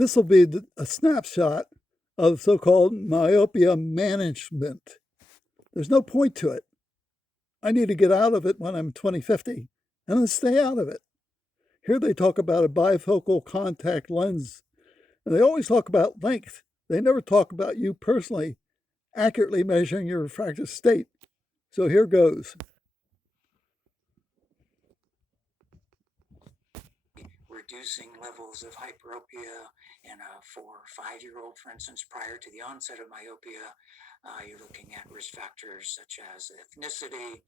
This will be a snapshot of so-called myopia management. There's no point to it. I need to get out of it when I'm 2050 and then stay out of it. Here they talk about a bifocal contact lens, and they always talk about length. They never talk about you personally accurately measuring your refractive state. So here goes. Reducing levels of hyperopia in a 4 or 5-year-old, for instance, prior to the onset of myopia. You're looking at risk factors such as ethnicity,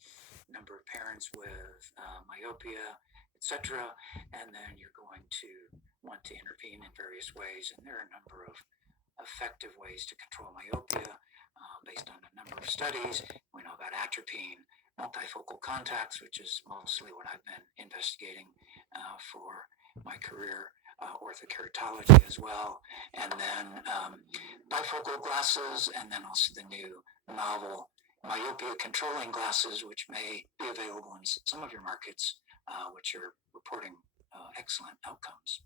number of parents with myopia, etc. And then you're going to want to intervene in various ways. And there are a number of effective ways to control myopia based on a number of studies. We know about atropine, multifocal contacts, which is mostly what I've been investigating for my career, orthokeratology as well, and then bifocal glasses, and then also the new novel myopia controlling glasses, which may be available in some of your markets, which are reporting excellent outcomes.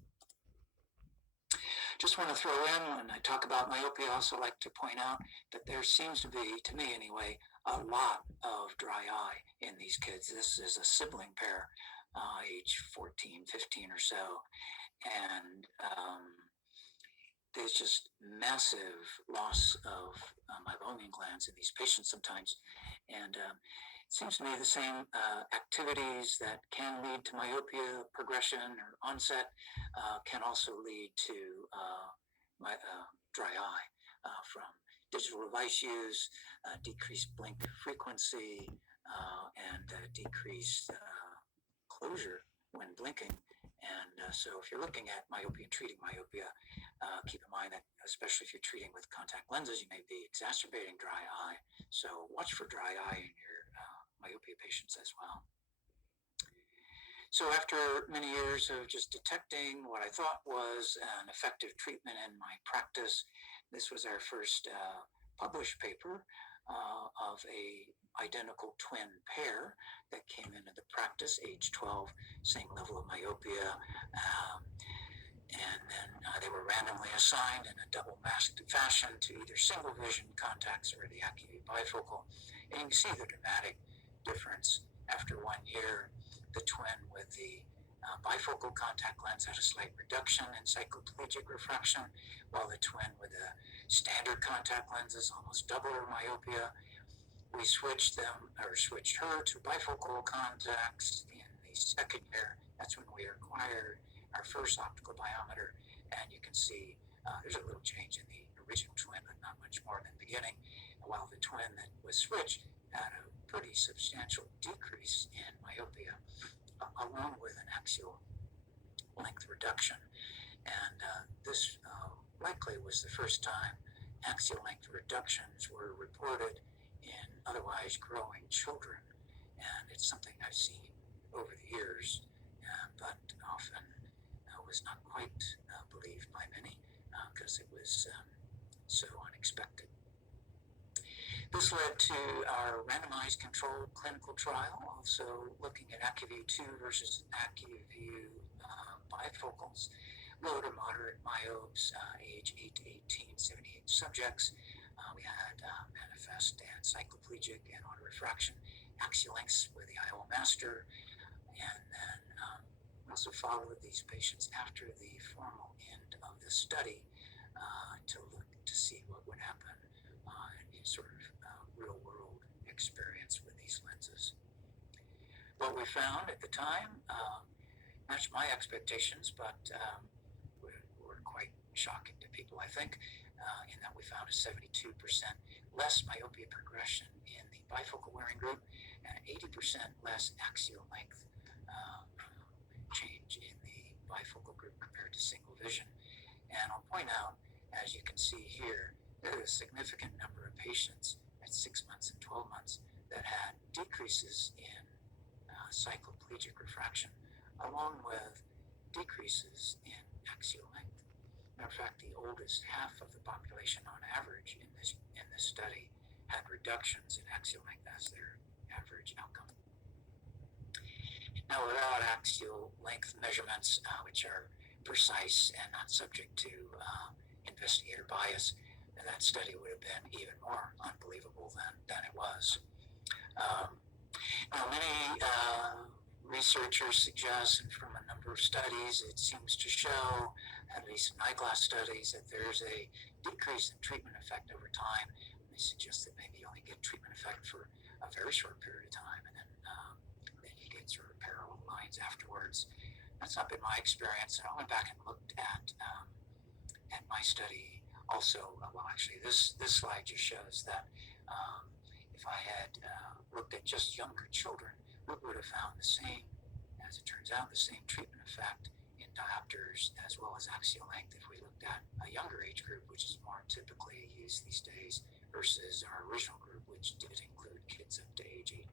Just want to throw in, when I talk about myopia, I also like to point out that there seems to be, to me anyway, a lot of dry eye in these kids. This is a sibling pair, age 14, 15 or so, and there's just massive loss of meibomian glands in these patients sometimes, and it seems to me the same activities that can lead to myopia progression or onset can also lead to dry eye from digital device use, decreased blink frequency, and decreased closure when blinking. And so if you're looking at myopia and treating myopia, keep in mind that especially if you're treating with contact lenses, you may be exacerbating dry eye. So watch for dry eye in your myopia patients as well. So after many years of just detecting what I thought was an effective treatment in my practice, this was our first published paper of a identical twin pair that came into the practice, age 12, same level of myopia, and then they were randomly assigned in a double masked fashion to either single vision contacts or the AccuView bifocal. And you can see the dramatic difference after 1 year. The twin with the bifocal contact lens had a slight reduction in cycloplegic refraction, while the twin with the standard contact lenses almost doubled her myopia. We switched her to bifocal contacts in the second year. That's when we acquired our first optical biometer, and you can see there's a little change in the original twin, but not much more than the beginning, while the twin that was switched had a pretty substantial decrease in myopia, along with an axial length reduction. And this likely was the first time axial length reductions were reported in otherwise growing children. And it's something I've seen over the years, but often was not quite believed by many because it was so unexpected. This led to our randomized controlled clinical trial, also looking at AccuView 2 versus AccuView bifocals, low to moderate myopes, age 8 to 18, 78 subjects. We had manifest and cycloplegic and autorefraction axial lengths with the IOL master, and then also followed these patients after the formal end of the study to look to see what would happen in sort of real-world experience with these lenses. What we found at the time matched my expectations, but were quite shocking to people, I think, in that we found a 72% less myopia progression in the bifocal wearing group and 80% less axial length change in the bifocal group compared to single vision. And I'll point out, as you can see here, there is a significant number of patients at 6 months and 12 months that had decreases in cycloplegic refraction, along with decreases in axial length. Matter of fact, the oldest half of the population on average in this study had reductions in axial length as their average outcome. Now, without axial length measurements, which are precise and not subject to investigator bias, then that study would have been even more unbelievable than it was. Now, many researchers suggest, and from a number of studies, it seems to show, at least in eyeglass studies, that there's a decrease in treatment effect over time. They suggest that maybe you only get treatment effect for a very short period of time, and then you get sort of parallel lines afterwards. That's not been my experience, and I went back and looked at my study also. Well, actually, this slide just shows that if I had looked at just younger children, we would have found the same, as it turns out, the same treatment effect in diopters as well as axial length if we looked at a younger age group, which is more typically used these days, versus our original group, which did include kids up to age 18.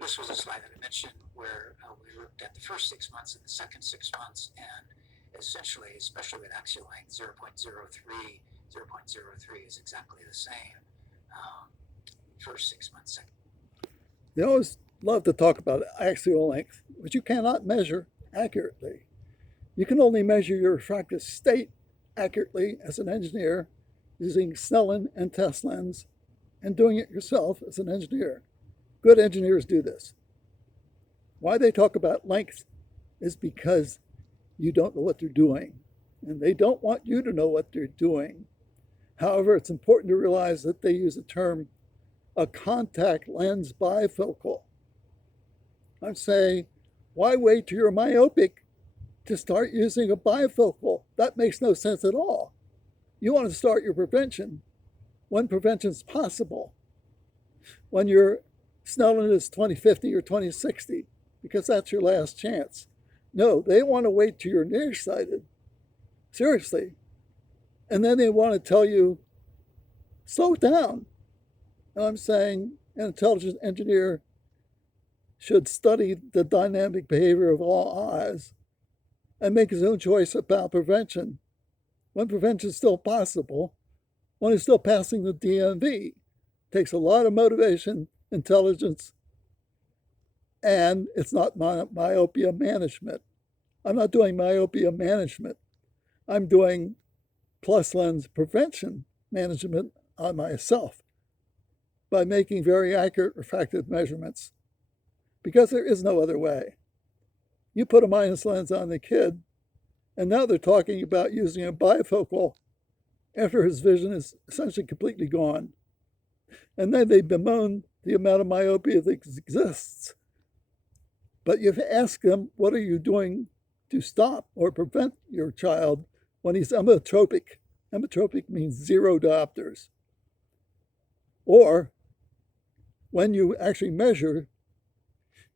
This was a slide that I mentioned where we looked at the first 6 months and the second 6 months, and essentially, especially with axial length, 0.03 is exactly the same. First 6 months, second. They always love to talk about axial length, which you cannot measure accurately. You can only measure your refractive state accurately as an engineer using Snellen and test lens and doing it yourself as an engineer. Good engineers do this. Why they talk about length is because you don't know what they're doing, and they don't want you to know what they're doing. However, it's important to realize that they use the term a contact lens bifocal. I'm saying, why wait till you're myopic to start using a bifocal? That makes no sense at all. You want to start your prevention when prevention is possible, when your Snellen is 20/50 or 20/60, because that's your last chance. No, they want to wait till you're nearsighted, seriously. And then they want to tell you, slow down. And I'm saying an intelligent engineer should study the dynamic behavior of all eyes and make his own choice about prevention. When prevention is still possible, when he's still passing the DMV, it takes a lot of motivation, intelligence, and it's not myopia management. I'm not doing myopia management. I'm doing plus lens prevention management on myself by making very accurate refractive measurements, because there is no other way. You put a minus lens on the kid, and now they're talking about using a bifocal after his vision is essentially completely gone. And then they bemoan the amount of myopia that exists. But you have to ask them, what are you doing to stop or prevent your child when he's emmetropic? Emmetropic means 0 diopters. Or when you actually measure,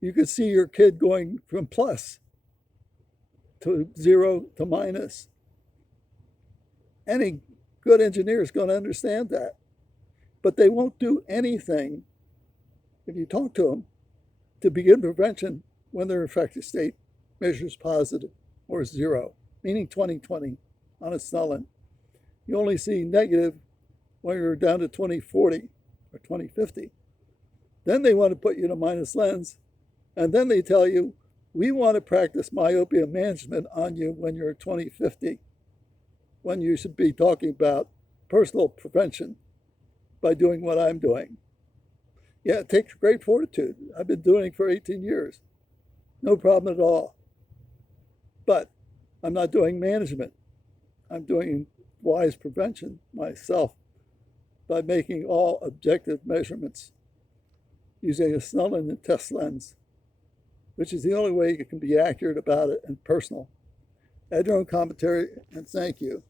you could see your kid going from plus to 0 to minus. Any good engineer is going to understand that. But they won't do anything, if you talk to them, to begin prevention when their refractive state measures positive or 0, meaning 20/20 on a Snellen. You only see negative when you're down to 20/40 or 20/50. Then they want to put you in a minus lens, and then they tell you, we want to practice myopia management on you when you're 20/50, when you should be talking about personal prevention by doing what I'm doing. Yeah, it takes great fortitude. I've been doing it for 18 years. No problem at all. But I'm not doing management. I'm doing wise prevention myself by making all objective measurements using a Snellen and test lens, which is the only way you can be accurate about it and personal. Add your own commentary, and thank you.